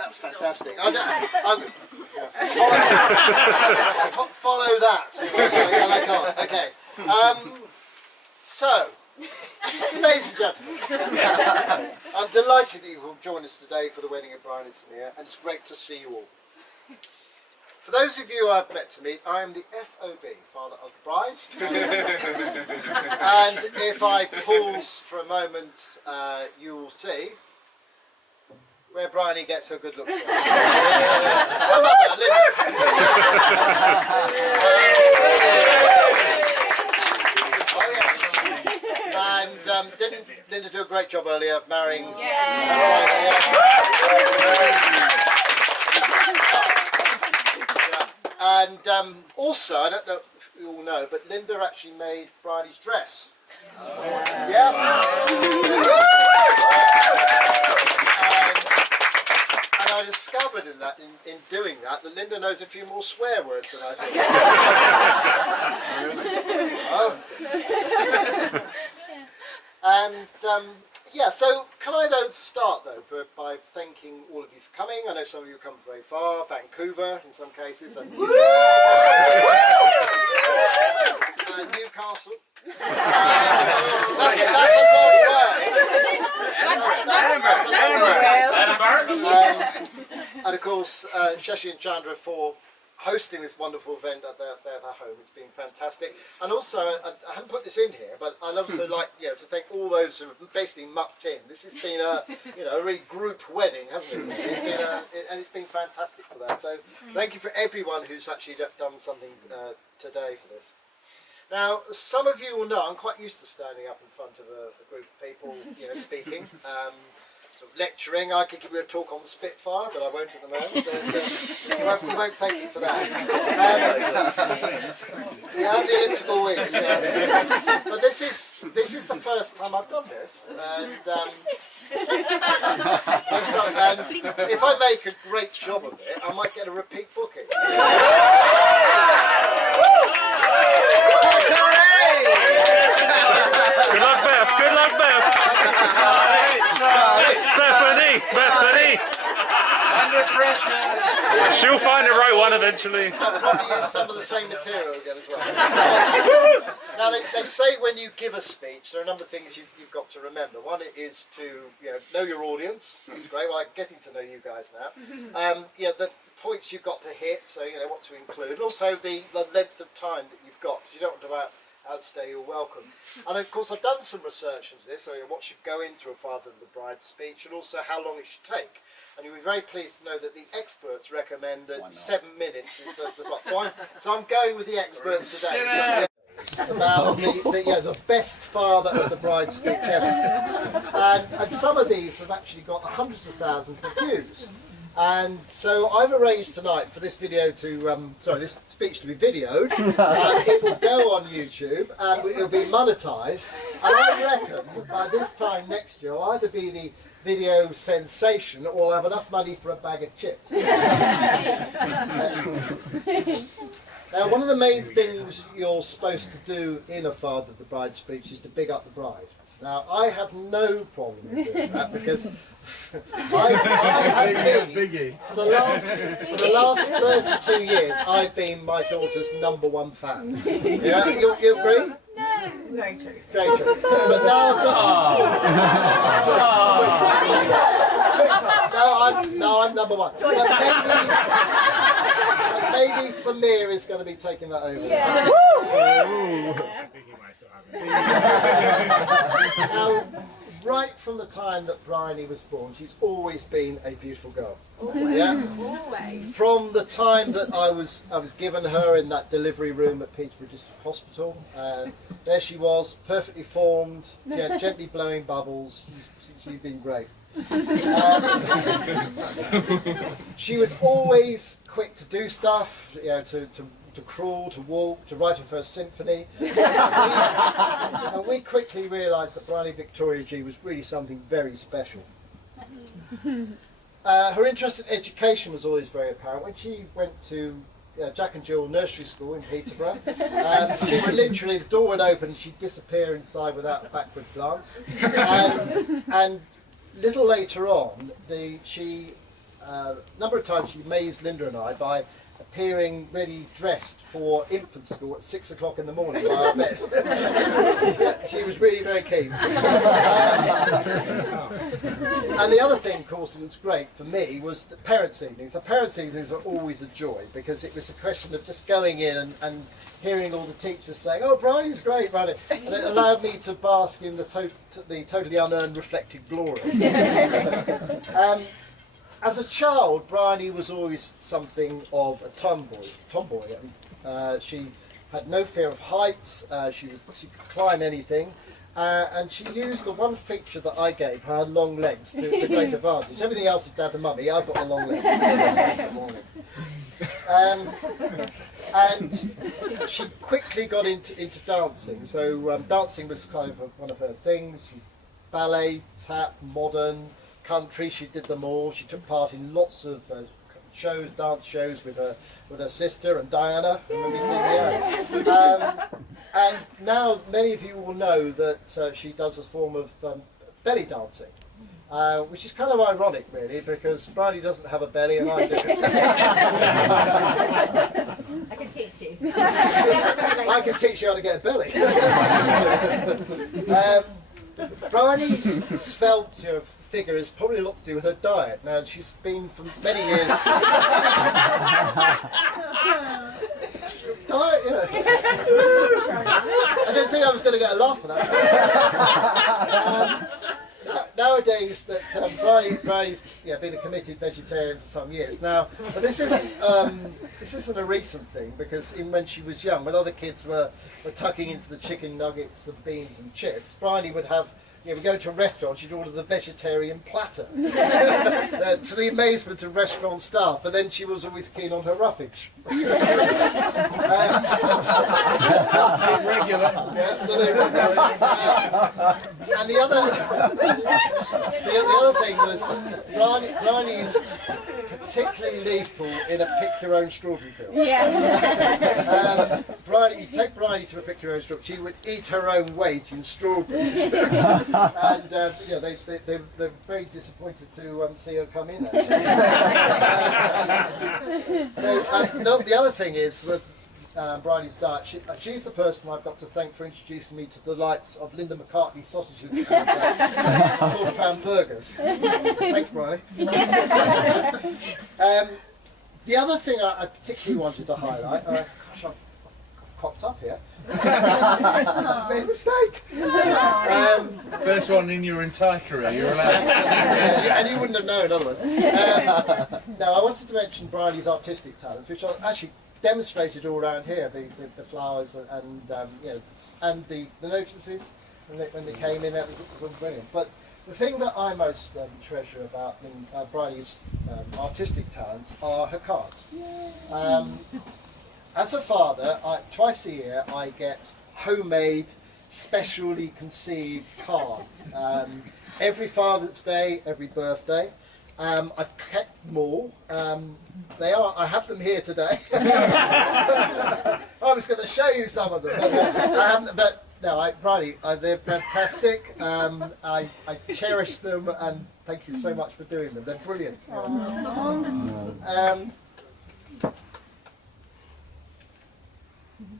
That was fantastic. Follow that. I can't. Okay. So, ladies and gentlemen, I'm delighted that you will join us today for the wedding of Brian and Samir, and it's great to see you all. For those of you I've met to meet, I am the FOB, father of the bride. And if I pause for a moment, you will see where Bryony gets her good look from. How about that, Linda? And didn't Linda do a great job earlier of marrying? And also, I don't know if you all know, but Linda actually made Bridie's dress. Yeah. And I discovered in doing that Linda knows a few more swear words than I think. And yeah, so can I though start by thanking all of you for coming. I know some of you have come very far, Vancouver in some cases, and Newcastle. That's a long way. And of course, Shashi and Chandra for hosting this wonderful event at their home. It's been fantastic. And also, I haven't put this in here, but I'd also like to thank all those who have basically mucked in. This has been a really group wedding, hasn't it? It's been and it's been fantastic for that. So thank you for everyone who's actually done something today for this. Now, some of you will know I'm quite used to standing up in front of a group of people, speaking. Sort of lecturing. I could give you a talk on the Spitfire, but I won't at the moment. We won't thank you for that. The elliptical wings. Yeah. But this is the first time I've done this, and if I make a great job of it, I might get a repeat booking. Good luck, Beth. Good luck, Beth. Bethany. Under pressure. She'll find the right one eventually. I'll probably use some of the same material again as well. Now they say when you give a speech, there are a number of things you've got to remember. One is to know your audience. That's great. Well, I'm getting to know you guys now. The points you've got to hit. So what to include, and also the length of time that you've got. Because you don't want to outstay your welcome. And of course I've done some research into this, so what should go into a father of the bride speech, and also how long it should take. And you'll be very pleased to know that the experts recommend that 7 minutes is the so I'm going with the experts today. About the best father of the bride speech ever. And some of these have actually got hundreds of thousands of views. And so I've arranged tonight for this video this speech to be videoed. It will go on YouTube and it'll be monetised. And I reckon by this time next year I'll either be the video sensation or I'll have enough money for a bag of chips. Now, one of the main things you're supposed to do in a father of the bride speech is to big up the bride. Now, I have no problem with doing that because I have been, for the last 32 years, I've been my daughter's #1 fan. Yeah, you agree? No. Very true. Very true. But now I've got... Now I'm #1. But maybe Samir is going to be taking that over. Yeah. Now, right from the time that Bryony was born, she's always been a beautiful girl. Yeah? Always. From the time that I was given her in that delivery room at Peterborough District Hospital, there she was, perfectly formed, gently blowing bubbles. She's been great. She was always quick to do stuff, to crawl, to walk, to write her first symphony. And we quickly realised that Bryony Victoria G was really something very special. Her interest in education was always very apparent. When she went to Jack and Jill Nursery School in Peterborough, she would literally, the door would open and she'd disappear inside without a backward glance. And little later on, she a number of times she amazed Linda and I by appearing ready dressed for infant school at 6 o'clock in the morning by our bed. Yeah, she was really very keen. And the other thing, of course, that was great for me was the parents' evenings. The parents' evenings are always a joy because it was a question of just going in and hearing all the teachers saying, "Oh, Bridie's great, Bridie," and it allowed me to bask in the totally unearned reflected glory. As a child, Bryony was always something of a tomboy. She had no fear of heights. She could climb anything, and she used the one feature that I gave her, long legs, to great advantage. Everything else is down to mummy. I've got the long legs. And she quickly got into dancing. So dancing was kind of one of her things. She ballet, tap, modern, country. She did them all. She took part in lots of dance shows with her sister and Diana. And now many of you will know that she does a form of belly dancing. Which is kind of ironic, really, because Bridie doesn't have a belly and I do. I can teach you. I can teach you how to get a belly. Bridie's svelte figure is probably a lot to do with her diet. Now, she's been for many years. Diet, yeah. I didn't think I was going to get a laugh for that. Nowadays, that Bridie's been a committed vegetarian for some years now. But this isn't a recent thing, because even when she was young, when other kids were tucking into the chicken nuggets and beans and chips, Bridie would have. We go to a restaurant, she'd order the vegetarian platter, to the amazement of restaurant staff, but then she was always keen on her roughage. Regular. Yeah, absolutely. And the other thing was, Bridie's particularly lethal in a pick-your-own strawberry field. Yeah. You take Bridie to a pick-your-own strawberry, she would eat her own weight in strawberries. And they're very disappointed to see her come in. The other thing is with Bridie's diet, she's the person I've got to thank for introducing me to the delights of Linda McCartney sausages and £4 burgers. Thanks, Bridie. The other thing I particularly wanted to highlight, I've cocked up here. Made a mistake. First one in your entire career, you're allowed. And you wouldn't have known otherwise. Now, I wanted to mention Bridie's artistic talents, which are actually demonstrated all around here. The flowers and the notices when they came in. That was all brilliant. But the thing that I most treasure about Bridie's artistic talents are her cards. As a father, twice a year I get homemade, specially conceived cards. Every Father's Day, every birthday. I've kept them all. I have them here today. I was going to show you some of them, but no, Bridie, they're fantastic. I cherish them, and thank you so much for doing them. They're brilliant.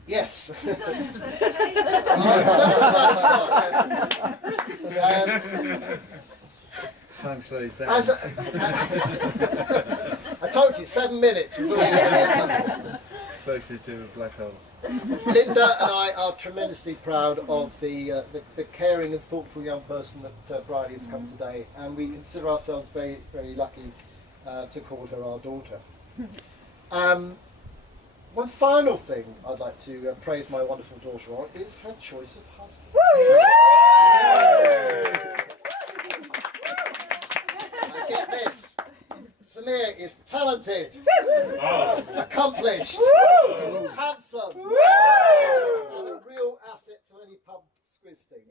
Yes. Time slows down. I told you, 7 minutes is all you have. Closer to a black hole. Linda and I are tremendously proud of the caring and thoughtful young person that Bridie has come today, and we consider ourselves very, very lucky to call her our daughter. One final thing I'd like to praise my wonderful daughter on is her choice of husband. Now get this, Samir is talented, accomplished, handsome, and a real asset to any pub squiz thing.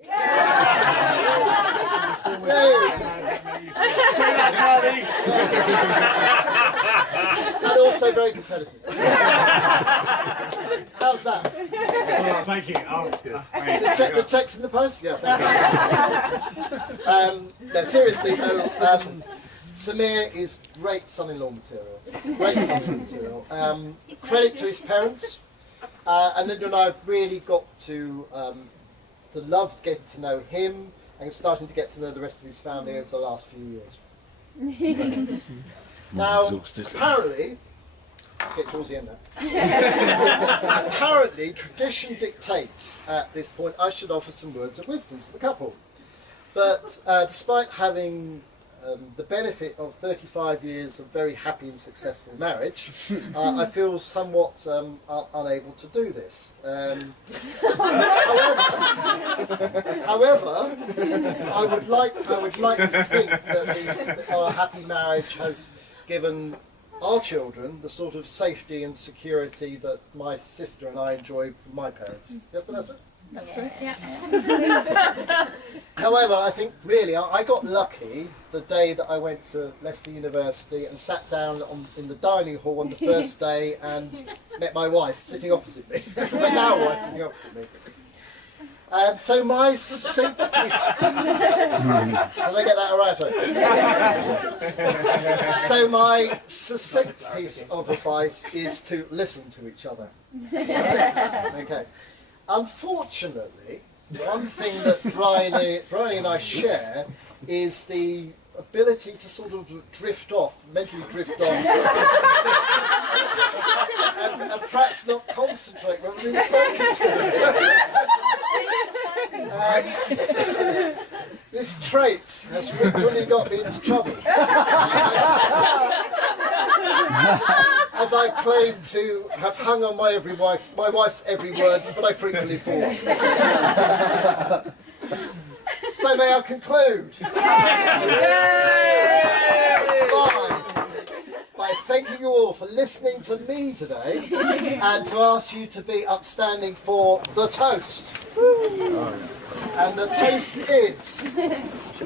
And also very competitive. How's that? Oh, thank you. Oh, good. The check's in the post? Yeah, thank you. No, seriously though, Samir is great son-in-law material. Great son-in-law material. Credit to his parents. And Linda and I have really got to love getting to know him and starting to get to know the rest of his family over the last few years. Now, apparently, I'll get towards the end now. Apparently, tradition dictates at this point I should offer some words of wisdom to the couple. But despite having the benefit of 35 years of very happy and successful marriage, I feel somewhat unable to do this. However, I would like to think that our happy marriage has given our children the sort of safety and security that my sister and I enjoyed from my parents. Yes, Vanessa? That's right. Yeah. However, I think really I got lucky the day that I went to Leicester University and sat down in the dining hall on the first day and met my wife sitting opposite me. My now wife sitting opposite me. So my succinct piece... Did I get that right? So my succinct piece of advice is to listen to each other. Okay. Unfortunately, one thing that Bryony and I share is the ability to sort of mentally drift off, and perhaps not concentrate when we're in smoking this trait has frequently got me into trouble. As I claim to have hung on my wife's every word, but I frequently fall off. So may I conclude by thanking you all for listening to me today and to ask you to be upstanding for the toast. And the toast is,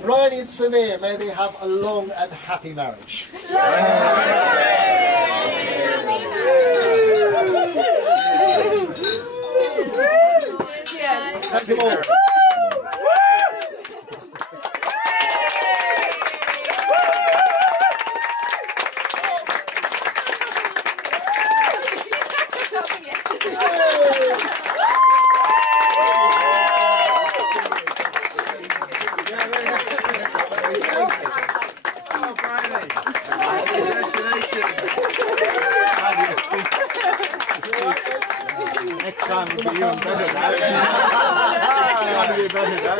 Bryony and Samir, may they have a long and happy marriage. Thank you all. Next time will be even better now. It'll be better now.